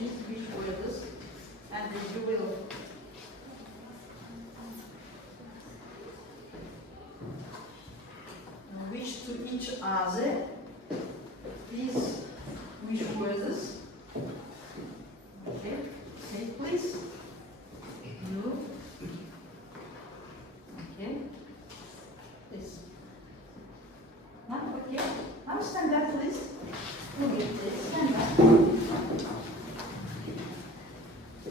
wishes, wish words, and you will wish to each other. Please wish words. Okay, say please. You. Okay. Please. Now, okay. Now stand up, please. Please stand up.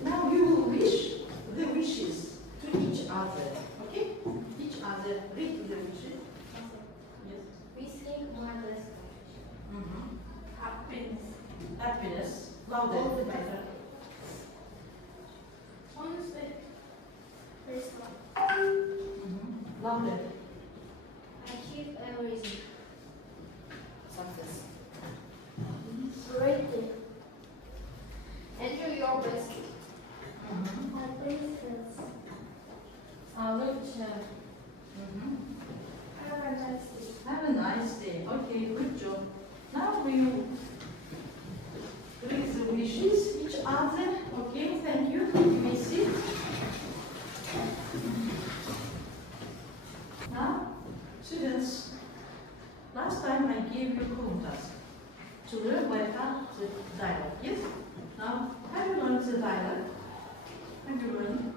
Now you will wish the wishes to each other. Okay? Each other. Read the wishes. Yes. Wishing mothers happiness. Happiness. Louder. All the better. Honestly, Christmas. Louder. Achieve everything. Success. Rating. Enjoy your best. Mm-hmm. Adventure. Mm-hmm. Have a nice day. Have a nice day. Okay, good job. Now we read the wishes each other. Okay, thank you. You may sit. Now, students, last time I gave you home task to learn by heart the dialogue. Yes? Now, have you learned the dialogue? Have you learned?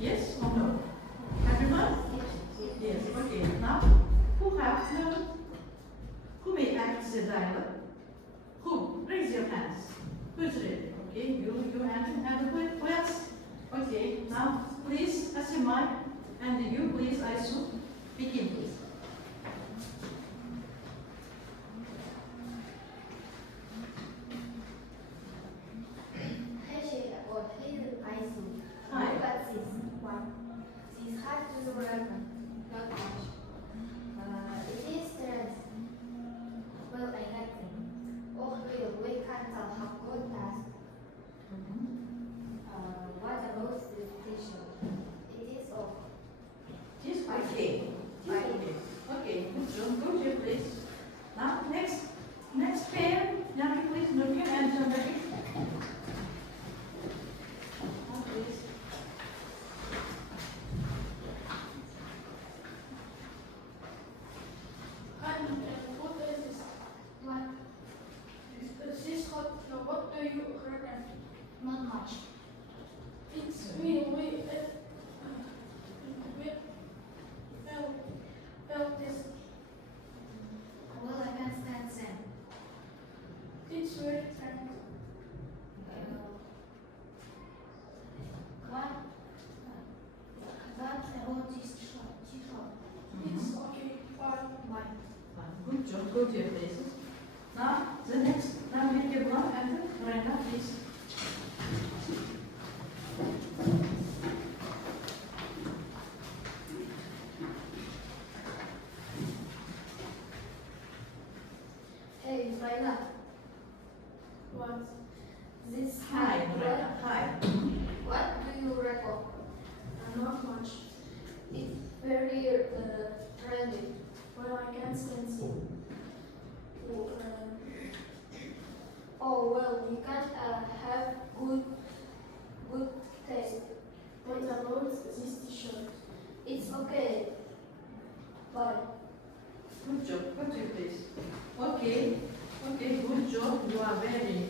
Yes or no? Have you learned? Yes. Okay. Now, who have learned? Who may act the dialogue? Who? Raise your hands. Who's ready? Okay, you hand who else? Okay, now please Asimai and you please Aisu begin please. Hi. Look at this one. This hard to remember. Not much. It is stress. Well, I like them. Oh, well, we can't have good task. What about the teacher? It is off. Yes, okay. Okay. Okay, good job. Go to your place. Now next pair. Now please move your hands on the feet. Now please. What is this? What? This hot, what do you reckon? Not much. It's we felt this. Well, I can't stand Sam. It's very tight. What? What about this shot? It's okay. Fine. Why? Good job. Go to your places. Now the next. Now make your one and Brenda, please. Hey, Raina. What? This Hi, Brenda. Hi. What do you reckon? Not much. It's very trendy. Well, I can't stand it. Oh well, you can have good taste. What about this t-shirt? It's okay. But Good job. Go to your place. Okay. Okay. Good job. You are very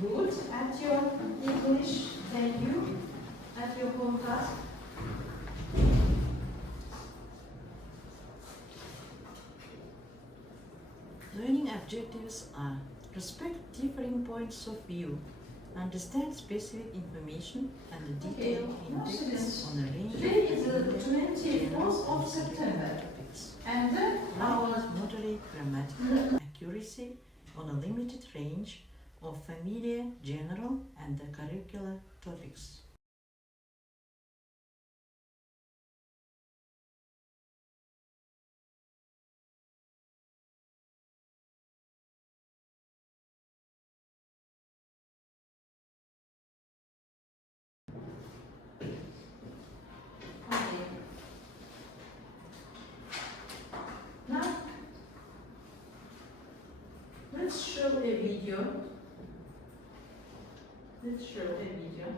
good at your English. Thank you. At your home task. Learning objectives are respect differing points of view, understand specific information, and detailed hints on a range Today is the of 24th of September, topics. and our Moderate grammatical accuracy on a limited range of familiar, general, and curricular topics. Okay. Now, let's show a video Let's show a video.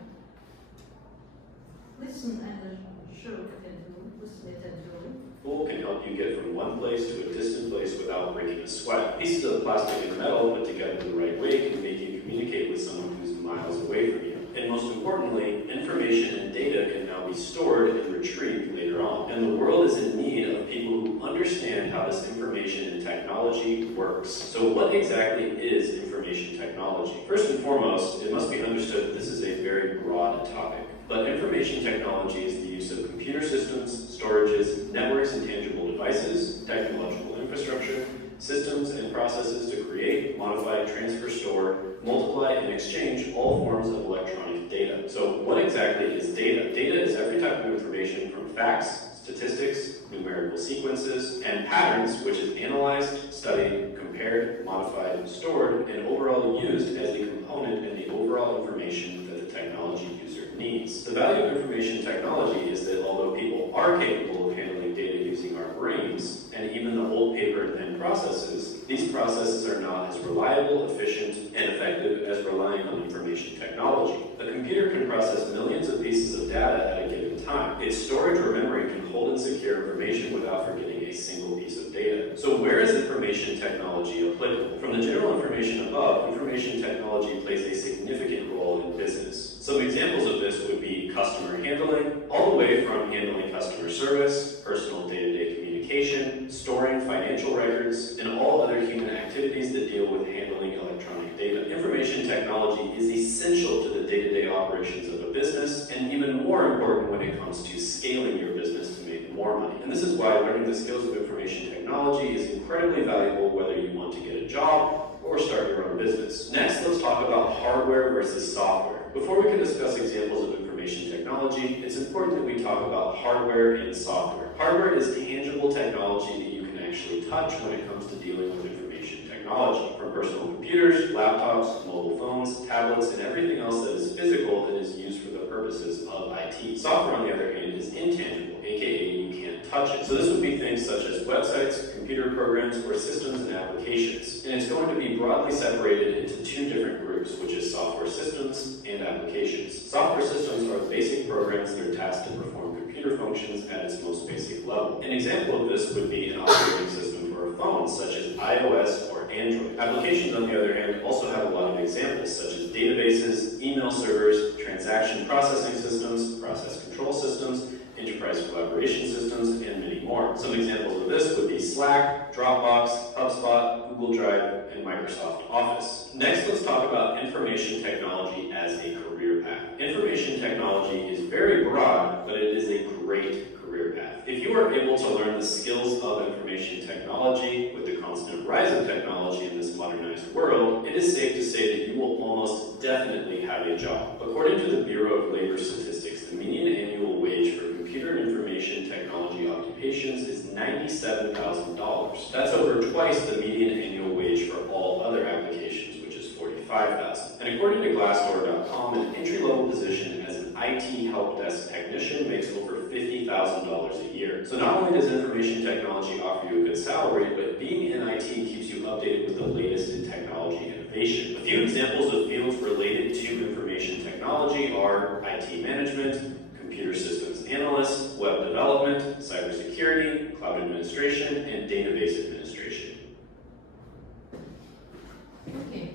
Listen and show attentively. Listen attentively. Tool can help you get from one place to a distant place without breaking a sweat. Pieces of plastic and metal put together the right way can make you communicate with someone who's miles away from you. And most importantly, information and data can now be stored and retrieved later on. And the world is in need of people who understand how this information and technology works. So what exactly is information technology? First and foremost, it must be understood that this is a very broad topic. But information technology is the use of computer systems, storages, networks and tangible devices, technological infrastructure, systems and processes to create, modify, transfer, store, multiply, and exchange all forms of electronic data. So what exactly is data? Data is every type of information from facts, statistics, numerical sequences, and patterns, which is analyzed, studied, compared, modified, stored, and overall used as a component in the overall information that the technology user needs. The value of information technology is that although people are capable of handling data using our brains, and even the old paper and pen processes, these processes are not as reliable, efficient, and effective as relying on information technology. A computer can process millions of pieces of data at a given time. Its storage or memory can hold and secure information without forgetting a single piece of data. So where is information technology applicable? From the general information above, information technology plays a significant role in business. Some examples of this would be customer handling, all the way from handling customer service, personal day-to-day communication, storing financial records, and all other human activities that deal with handling electronic data. Information technology is essential to the day-to-day operations of a business, and even more important when it comes to scaling your business to make more money. And this is why learning the skills of information technology is incredibly valuable whether you want to get a job or start your own business. Next, let's talk about hardware versus software. Before we can discuss examples of information technology, it's important that we talk about hardware and software. Hardware is tangible technology that you can actually touch when it comes to dealing with information technology. From personal computers, laptops, mobile phones, tablets, and everything else that is physical that is used for the purposes of IT. Software, on the other hand, is intangible, aka you can't touch it. So this would be things such as websites, computer programs, or systems and applications. And it's going to be broadly separated into two different groups, which is software systems and applications. Software systems are the basic programs that are tasked to perform computer functions at its most basic level. An example of this would be an operating system for a phone, such as iOS or Android. Applications, on the other hand, also have a lot of examples, such as databases, email servers, transaction processing systems, process control systems, enterprise collaboration systems, and many more. Some examples of this would be Slack, Dropbox, HubSpot, Google Drive, and Microsoft Office. Next, let's talk about information technology as a career path. Information technology is very broad, but it is a great career path. If you are able to learn the skills of information technology with the constant rise of technology in this modernized world, it is safe to say that you will almost definitely have a job. According to the Bureau of Labor Statistics, the median annual wage for computer and information technology occupations is $97,000. That's over twice the median annual wage for all other applications, which is $45,000. And according to Glassdoor.com, an entry-level position as an IT help desk technician makes over $50,000 a year. So not only does information technology offer you a good salary, but being in IT keeps you updated with the latest in technology innovation. A few examples of fields related to information technology are IT management, computer systems analyst, web development, cybersecurity, cloud administration, and database administration. Okay.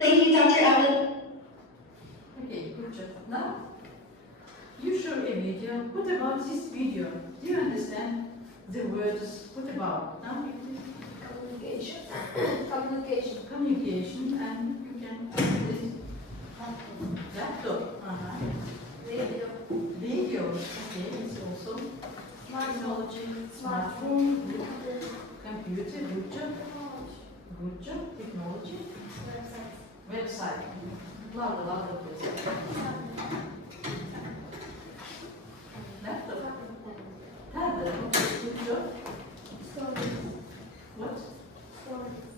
Thank you, Dr. Allen. Okay, good job. Now, you show a video. What about this video? Do you understand the words? What about? Now you do Communication. Communication. communication, and you can this laptop. Radio. Video. Okay, it's also Technology. smartphone, computer. Good job. Good job. Technology. Website. Louder, please. Laptop. Tablet. Good job. Stories. What? Stories.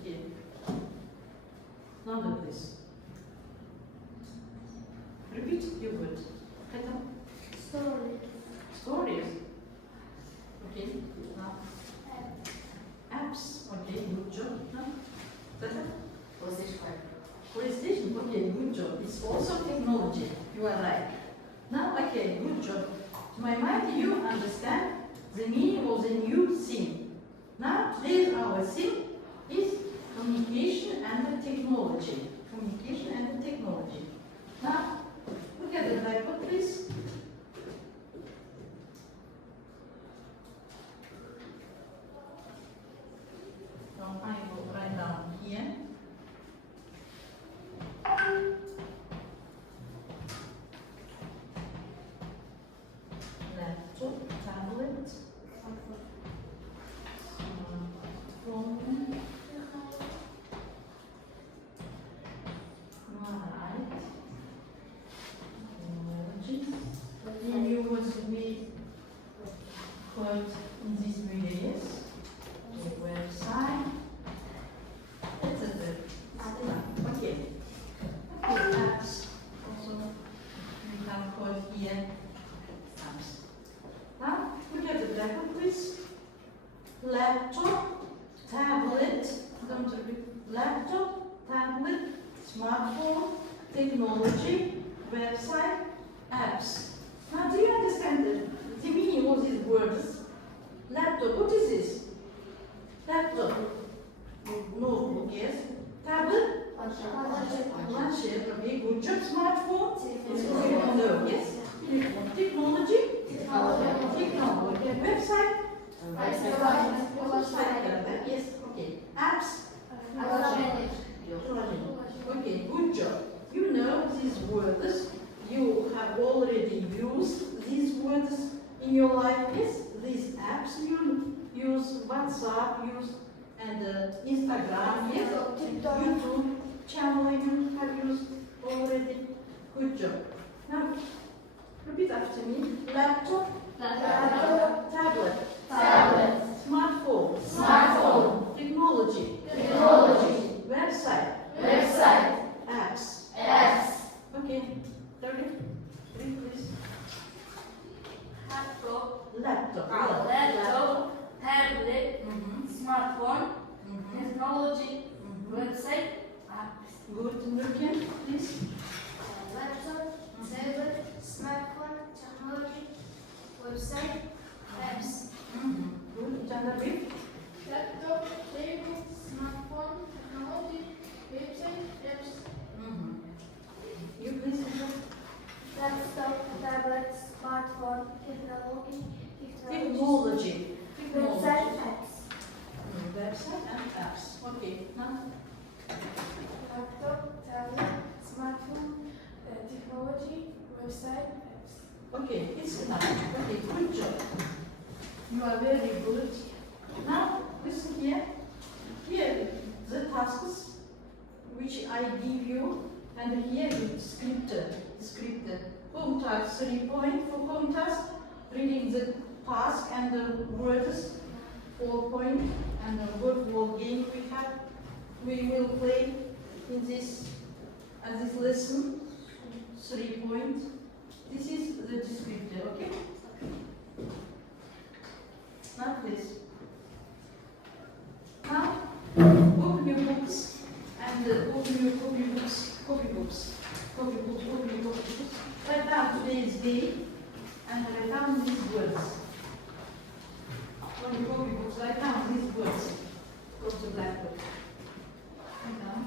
Okay. stories. Okay, now apps. Okay, good job. Now, PlayStation. Okay, good job. It's also technology. You are right. Now, okay, good job. To my mind, you understand the meaning of the new thing. Now, today's our thing is communication and technology. Communication and technology. Now, look at the blackboard, please. Now, I will write down here. Laptop, tablet, phone, right, technology. And you want to be put in these videos, the website, etc. Okay. Okay, apps. Also, we can put here apps. Now, look at the blackboard, please. Laptop, tablet, don't repeat. Laptop, tablet, smartphone, technology, website, apps. Now, do you understand the meaning of these words? Laptop, what is this? Laptop, notebook, yes. Tablet, planchette, okay, good job. Smartphone, telephone, no, yes. Telephone, technology, technology, website, yes, okay. Apps, okay, good job. You know these words. You have already used these words in your life. Yes, these apps you use, WhatsApp, use and Instagram, yes, YouTube channel you have used already. Good job. Now, repeat after me. Laptop, tablet, smartphone, technology, website, apps. Okay, ready? Read please. Laptop, tablet, smartphone, technology, website, apps. Good, Nurken, please. Laptop, tablet, smartphone, technology, website, apps. Good, Janabir. Laptop, table, smartphone, technology, website, apps. You please. Laptop, tablet, smartphone, technology, Technology. website, apps. Website and apps. Okay, now. Laptop, tablet, smartphone, technology, website, apps. Okay, it's enough. Okay, good job. You are very good. Now, listen here. Here, the tasks which I give you, and here you scripted. Home task 3 point for home task, reading the task and the words 4 point, and the word wall game we will play in this lesson 3 point. This is the descriptor, okay? Now please. Now open your books and open your copybooks. Write down today's day and write down these words. On your copybooks, write down these words. Go to blackboard. Write down.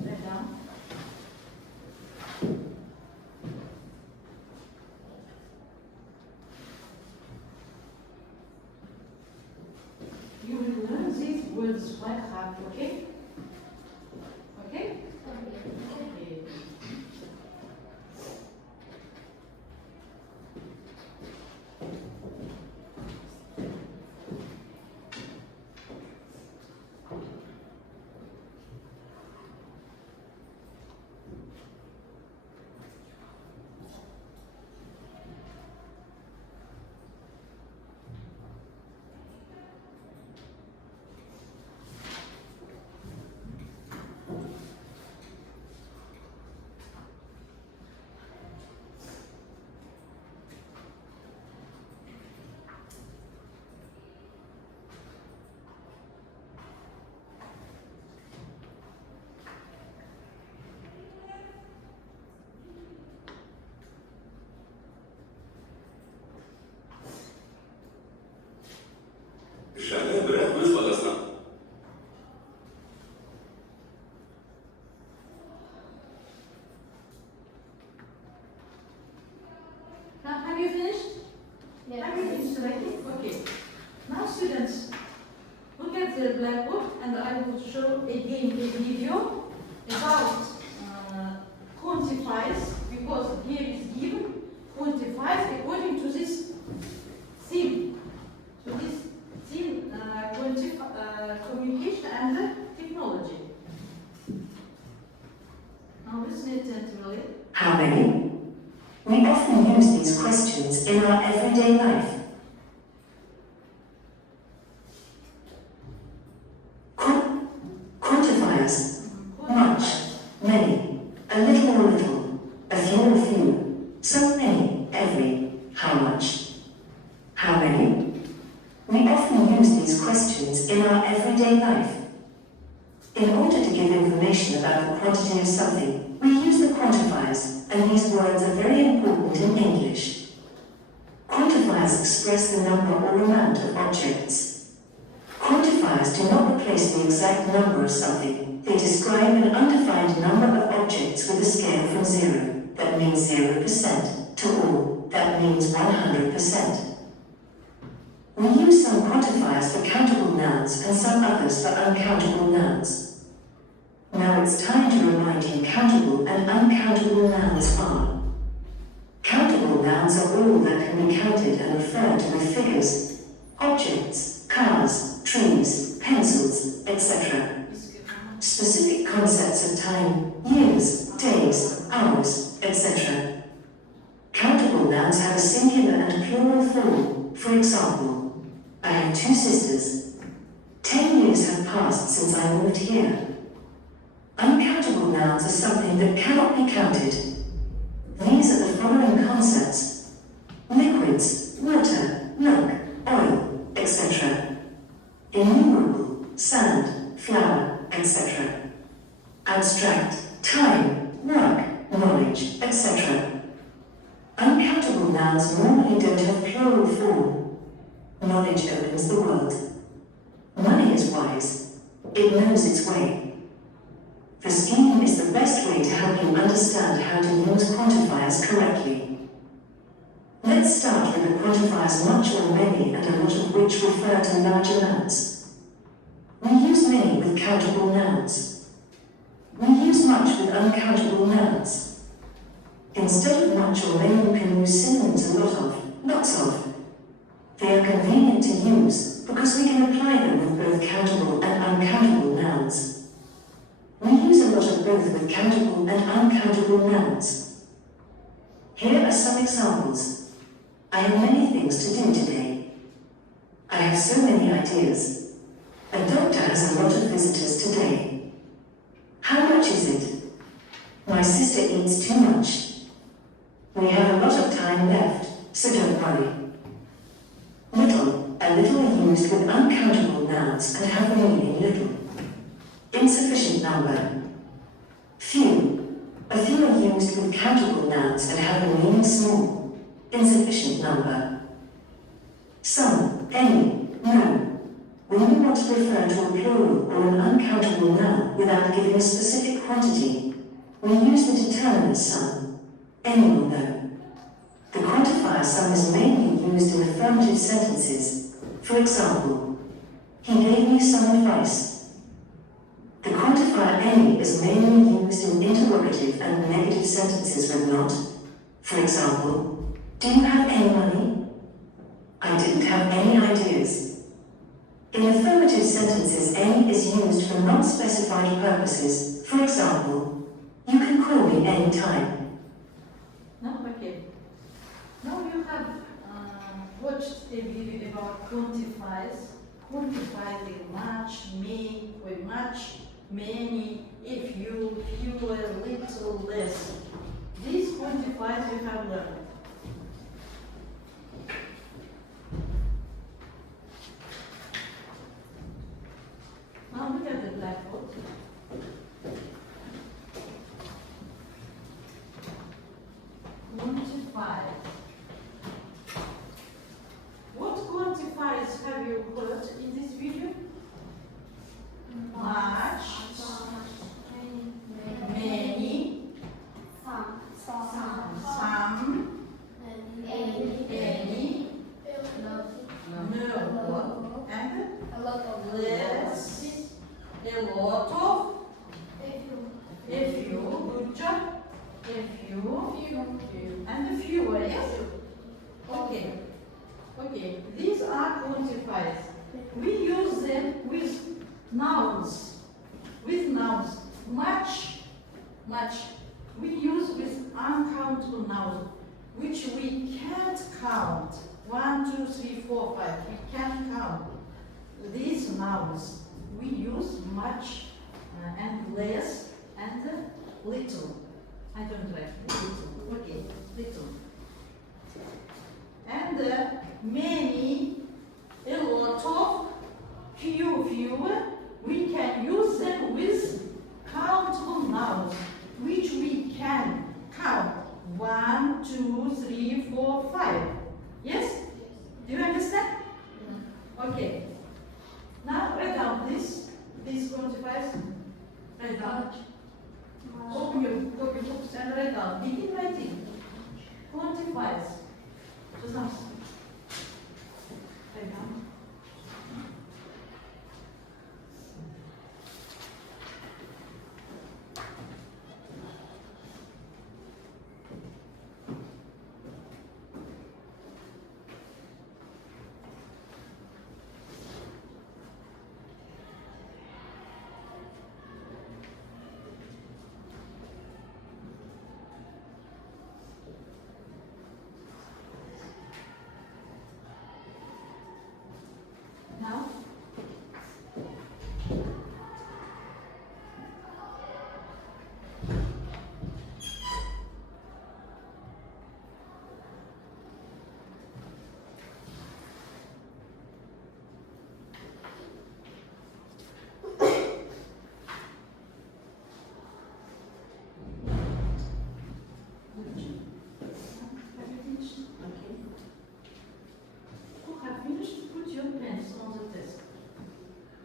Write down. You will learn these words by heart, okay? Okay? Okay. Are you interested? Okay. Now students, look at the blackboard and I will show again a video about quantifiers, because here is given quantifiers according to this theme. So this theme, communication and technology. Now listen attentively. How many? We often use these questions in our everyday life. Quantifiers. Much, many, a little or little, a few or few, so many, every, how much. How many? We often use these questions in our everyday life. In order to give information about the quantity of something, we use the quantifiers, and these words are very important in English. Quantifiers express the number or amount of objects. Quantifiers do not replace the exact number of something. They describe an undefined number of objects with a scale from 0, that means 0%, to all, that means 100%. We use some quantifiers for countable nouns and some others for uncountable nouns. Now it's time to remind you countable and uncountable nouns are. Countable nouns are all that can be counted and referred to with figures, objects, cars, trees, pencils, etc. Specific concepts of time, years, days, hours, etc. Countable nouns have a singular and plural form. For example, I have 2 sisters. 10 years have passed since I moved here. Uncountable nouns are something that cannot be counted. These are the following concepts: liquids, water, milk, oil, etc. Innumerable, sand, flour, etc. Abstract, time, work, knowledge, etc. Uncountable nouns normally don't have plural form. Knowledge opens the world. Money is wise. It knows its way. The scheme is the best way to help you understand how to use quantifiers correctly. Let's start with the quantifiers much or many, and a lot of which refer to large amounts. We use many with countable nouns. We use much with uncountable nouns. Instead of much or many, you can use synonyms: a lot of, lots of. They are convenient to use because we can apply them with both countable and uncountable nouns. We use a lot of both with countable and uncountable nouns. Here are some examples. I have many things to do today. I have so many ideas. A doctor has a lot of visitors today. How much is it? My sister eats too much. We have a lot of time left, so don't worry. Little, a little are used with uncountable nouns and have the meaning little. Insufficient number. Few, a few are used with countable nouns and have the meaning small. Insufficient number. Some, any, no. When you want to refer to a plural or an uncountable noun without giving a specific quantity, we use the determiner some. Any will know. The quantifier some is mainly used in affirmative sentences. For example, he gave me some advice. The quantifier any is mainly used in interrogative and negative sentences with not. For example, do you have any money? I didn't have any ideas. In affirmative sentences, any is used for non-specified purposes. For example, you can call me any time. No? Okay. Now you have watched a video about quantifiers. Quantifying much, may, with much, many, a few, fewer, little, less. These quantifiers you have learned. Now look at the blackboard. Quantifiers. What quantifiers have you heard in this video? Much, many, some, any, Okay, these are quantifiers. We use them with nouns. With nouns. Much, much. We use with uncountable nouns, which we can't count. 1, 2, 3, 4, 5. We can't count. These nouns, we use much and less and little. I don't write little. Okay, little. And many, a lot of, few, fewer. We can use them with countable nouns, which we can count. 1, 2, 3, 4, 5. Yes? Do you understand? Okay. Now write down this. These quantifiers. Write down. Open your books and write down. Begin writing. Quantifiers. Just now. Write down. Now, have you finished? Okay. Who have finished, put your pens on the desk.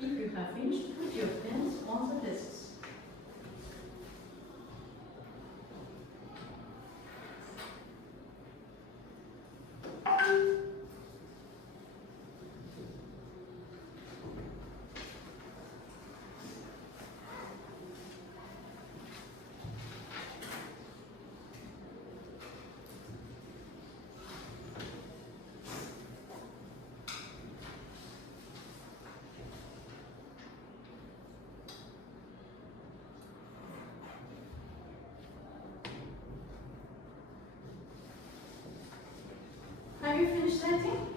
If you have finished, put your pens on the desks. Have you finished writing?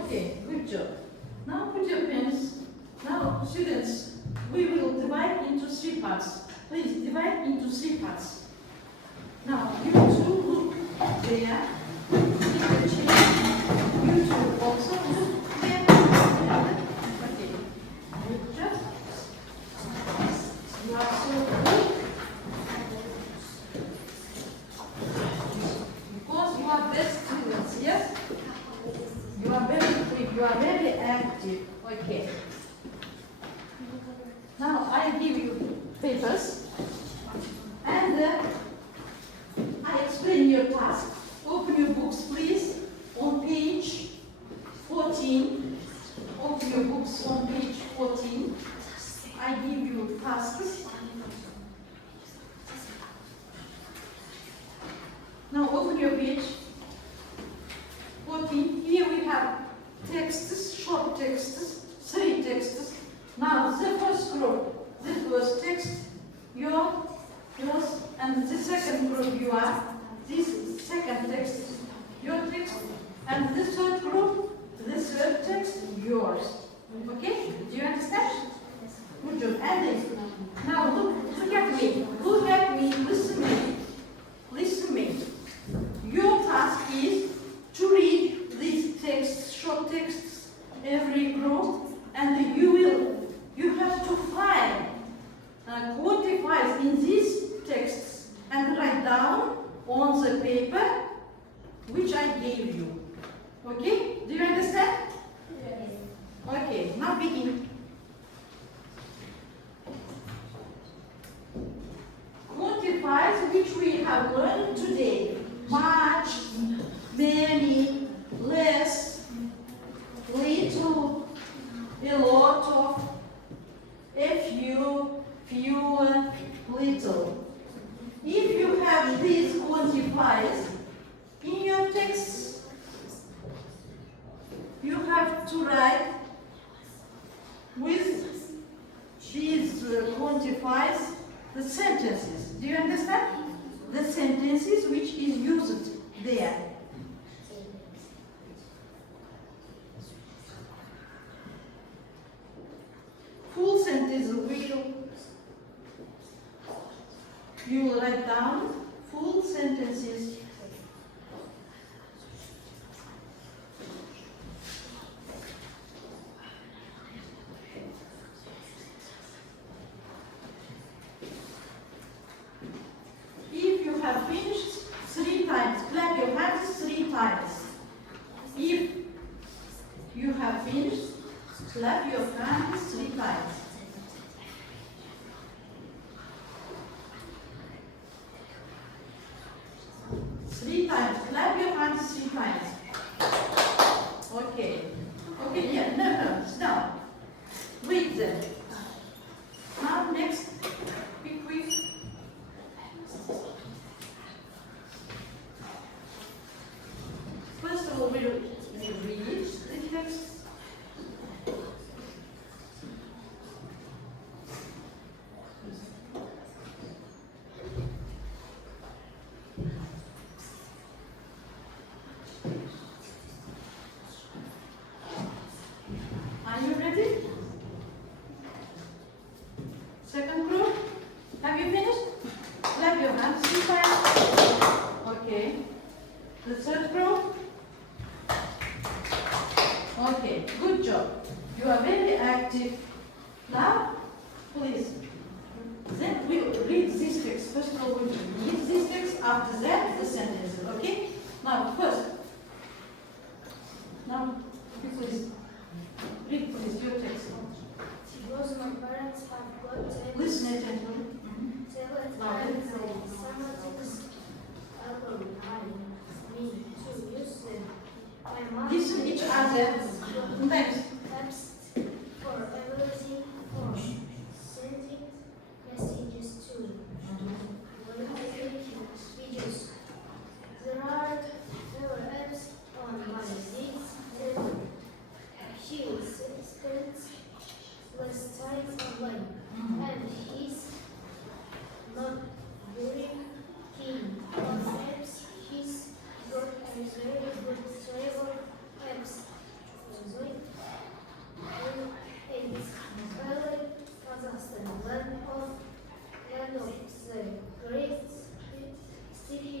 Okay, good job. Now put your pens. Now, students, we will divide into 3 parts. Please divide into 3 parts. Now, you two look there. Take the chair. You two also look there. Okay. Good job. You are so good. Because you are best students, yes? You are very quick, you are very active. Okay. Now I give you papers and I explain your task. Open your books, please, on page 14. Open your books on page 14. I give you tasks. Now open your page 14. Here we have texts, short texts, 3 texts. Now the first group, this was text, yours, and the second group you are. This second text, your text, and the third group, the third text, yours. Okay? Do you understand? Good job. And this. Now look at me. Look at me. Listen to me. Listen to me. Your task is to read these texts, short texts, every group, and you have to find quantifiers in these texts and write down on the paper which I gave you. Okay? Do you understand? Yes. Okay, now begin. Quantifiers which we have learned today. Much, many, less, little, a lot of, a few, fewer, little. If you have these quantifiers in your text, clap your hands 3 times. Three times. Clap your hands 3 times. Okay. Okay, yeah, no, stop. Wait then. Now next, be quick. First of all, we'll read the text. Are you ready? Second group, have you finished? Clap your hands 3 times. Okay. The third group. Okay, good job. You are very active. Now, please. Then we will read this text. First of all, we will read this text. After that, the sentences. Okay? Now, first. Now, please. Read, please, your text. Because my parents have got Listen attentively. tablets and sometimes allow me to use them. My mom Listen each other. Next. apps for everything, for sending messages to when I make videos. There are several apps on my list that he spends less time online, and he's not very keen on apps. He's got a very good travel apps. It's Valley, Kazakhstan, land of the great city.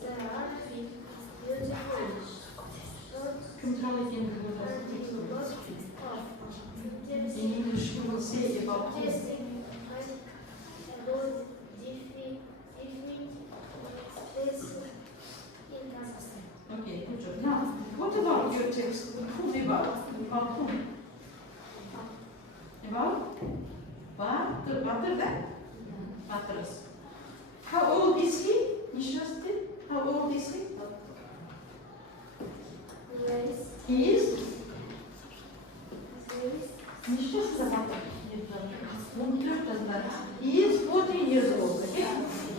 There are beautiful Control again. In English, we will say about home. testing about different places in Kazakhstan. Okay, good job. Now, what about your text? Who about? About whom? About? Batır da? Batırız. How old is he? Nişasti? How old is he? Yes, He is? yes, Nişasti da batır. 14 yaşında. He is 14 years old. Okay?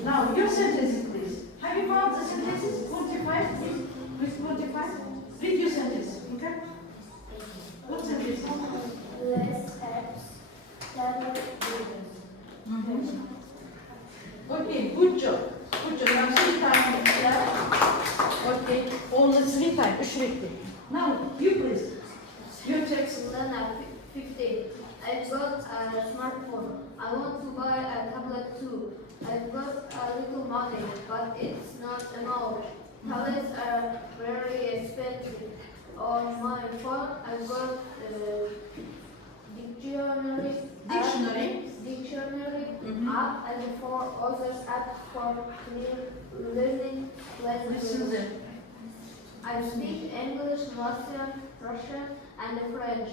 Now, your sentences, please. Have you found the sentences? 45, please. Please, 45. Read your sentence. Okay? What sentence? less apps, tablet videos. Okay, good job. Good job. Now, 3 times. Okay, only 3 times. 3 bitti. Now, you please. Your text. Lena, 15. I've got a smartphone. I want to buy a tablet too. I've got a little money, but it's not enough. Tablets are very expensive. On my phone, I've got dictionary app and 4 other apps for learning Listen languages. them. I speak English, Russian, and French.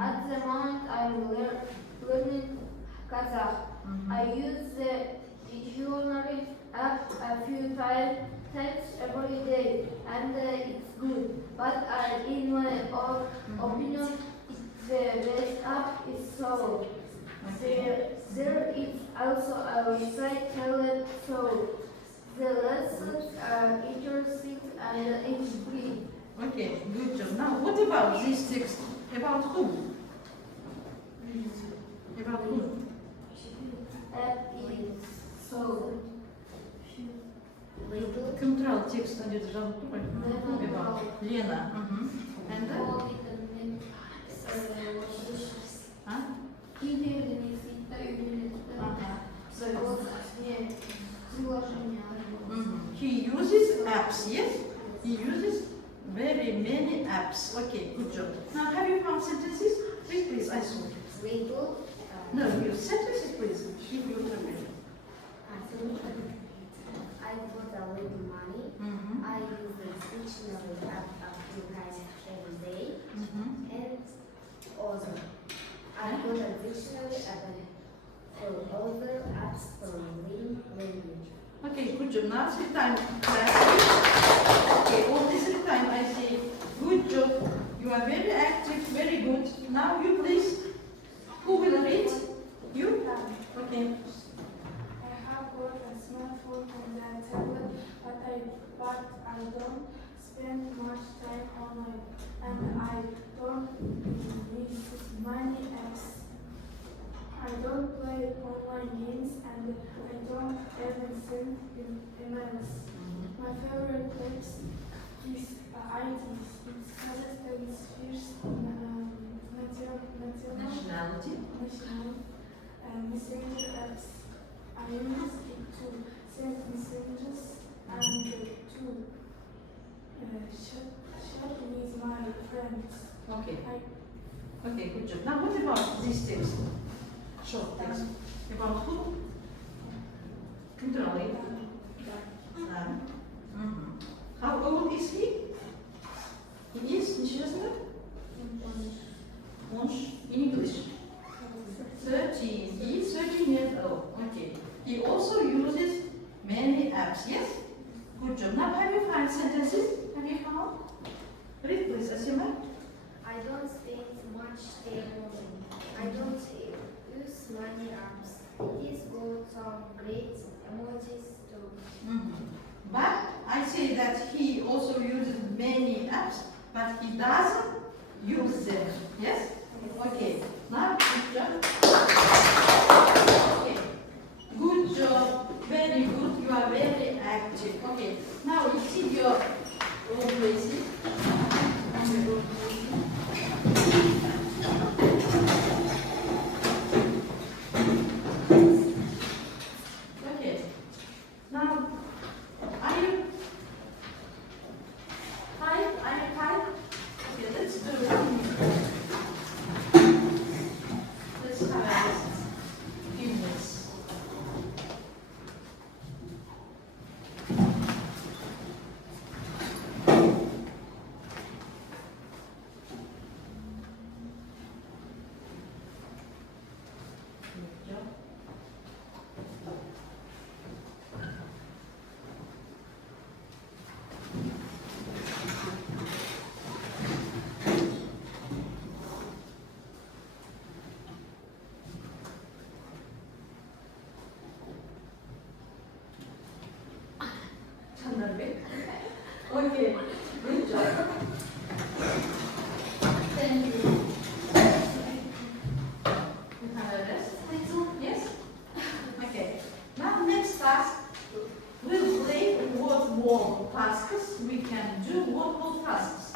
At the moment, I'm learning Kazakh. I use the dictionary app a few times every day, and it's good. But in my own opinion, the best app is so. There is also a website called So. The lessons are interesting and it's free. Okay, good job. Now, what about this text? About whom? About whom? App is so. Little Control text under the About Lena. And then? Huh? So, he uses apps, yes? He uses very many apps. Okay, good job. Now, have you found sentences? Please, I saw. little No, your sentences, please. Give your time. I got a little money. I use the dictionary app a few times every day. but I don't spend much time online, and I don't use many apps. I don't play online games, and I don't ever send emails. My favorite place is IDs. It's Kazakhstan's first Nationality. national messenger apps. I use it to send messages and to chat with my friends. Okay. Okay, good job. Now what about this text? Short text. About who? Controlling. How old is he? He is, in English. 13. He is 13 years old. Okay. He also uses many apps. Yes? Good job. Now have you found sentences? Have you found? Read please, Asima. I don't spend much time online. I don't use many apps. He's got some great emojis too. But I say that he also uses many apps, but he doesn't use them. Yes? Okay. Now, good job. Okay. Good job. Very good. You are very active. Okay. Now, you see your own places. Okay. Now, are you tired? Are you tired? Okay, let's do it. Let's have a few minutes. Good job. Okay, good job. Thank you. You have a rest? Yes? Okay. Now next task, we'll play what wall tasks. We can do what wall tasks.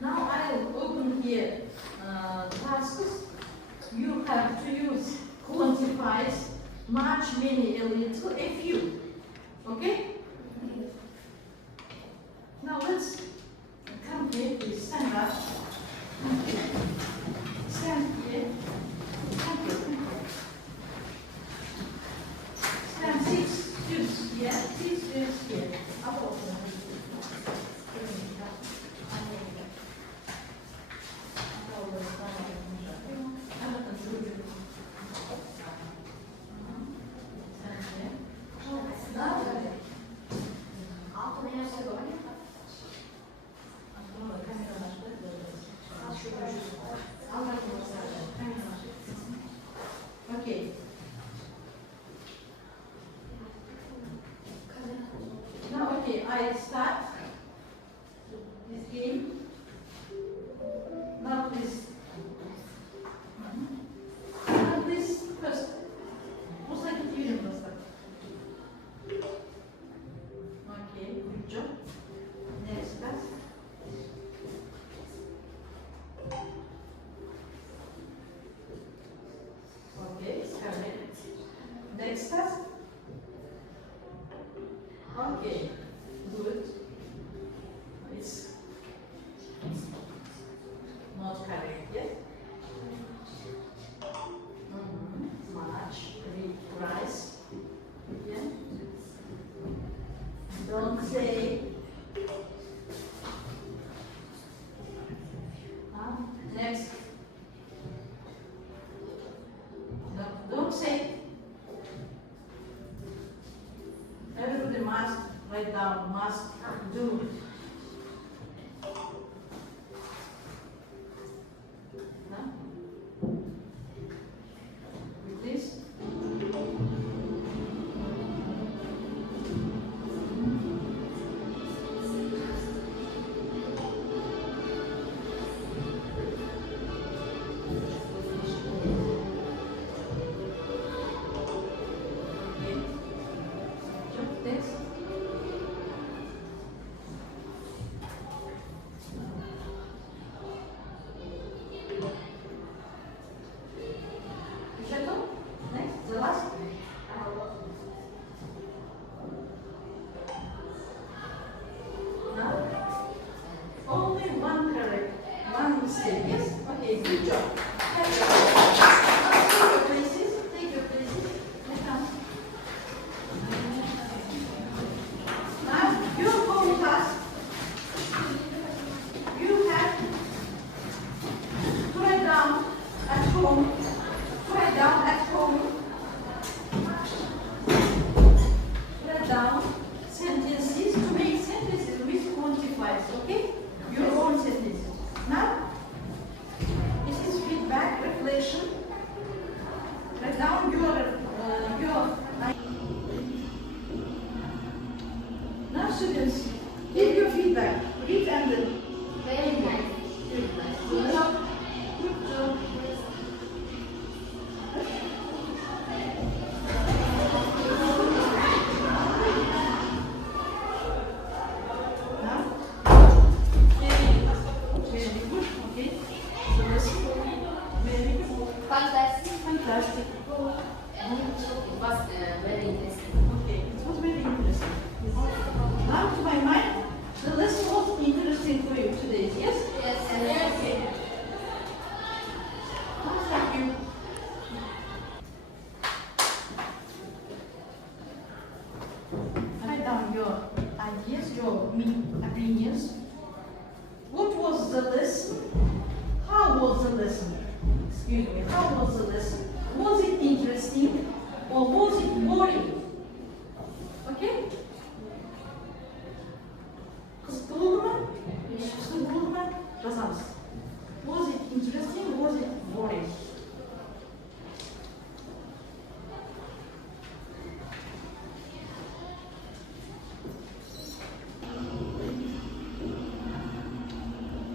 Now I'll open here tasks. You have to use quantifies much, many, a little, a few. Okay? Now let's come here, please stand up. Come here. Stand here. Come here. Stand 6 students here, 6 students here. Up open. Okay. Now, okay, I start this game. Now, please. Now, please, first. Most like it, you first. Okay, good job. Next task. Okay, Scarlett. Next task. Okay, good. It's not correct yet. Much, rice. Yeah. Don't say. Next. No, don't say. Everybody must write down, must do. to stay. Yes? Okay, good job. Take your places. Take your places. Let down. Now, your home task. You have to write down at home. Write down at home. Write down sentences to make sentences with quantifiers, okay? Your own sentences. Now, this is feedback, reflection. Write down your now students, give your feedback. Read and then. Very nice. Good job. Good job. Now, very good. Okay. So let's go. Very good. Fantastic. Fantastic. It was very interesting. Okay, it was very interesting. Now, to my mind, the lesson was interesting for you today. Yes? Yes. Okay. Thank you. Write down your ideas, your opinions. What was the lesson? How was the lesson? Excuse me, how was the lesson? Was it interesting or was it boring? Okay? Kızıklı oldu mu? Kızıklı oldu mu? Yazarız. Was it interesting or was it boring?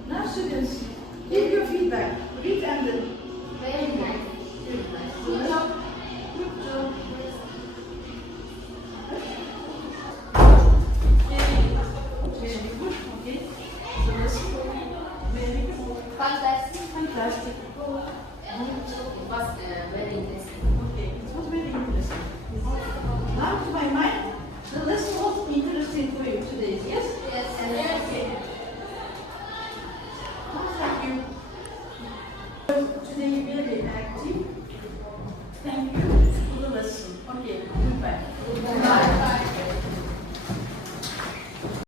Now students, give your feedback. Read and then. Very nice. Good job. Good job. Very good. Okay. So let's go. Very good. Fantastic. Fantastic. It was very interesting. Okay. It was very interesting. Now to my mind, the lesson was interesting for you today. Yes? Yes. Okay. Thank you. Today very active. Thank you for the lesson. Okay. Goodbye. Goodbye.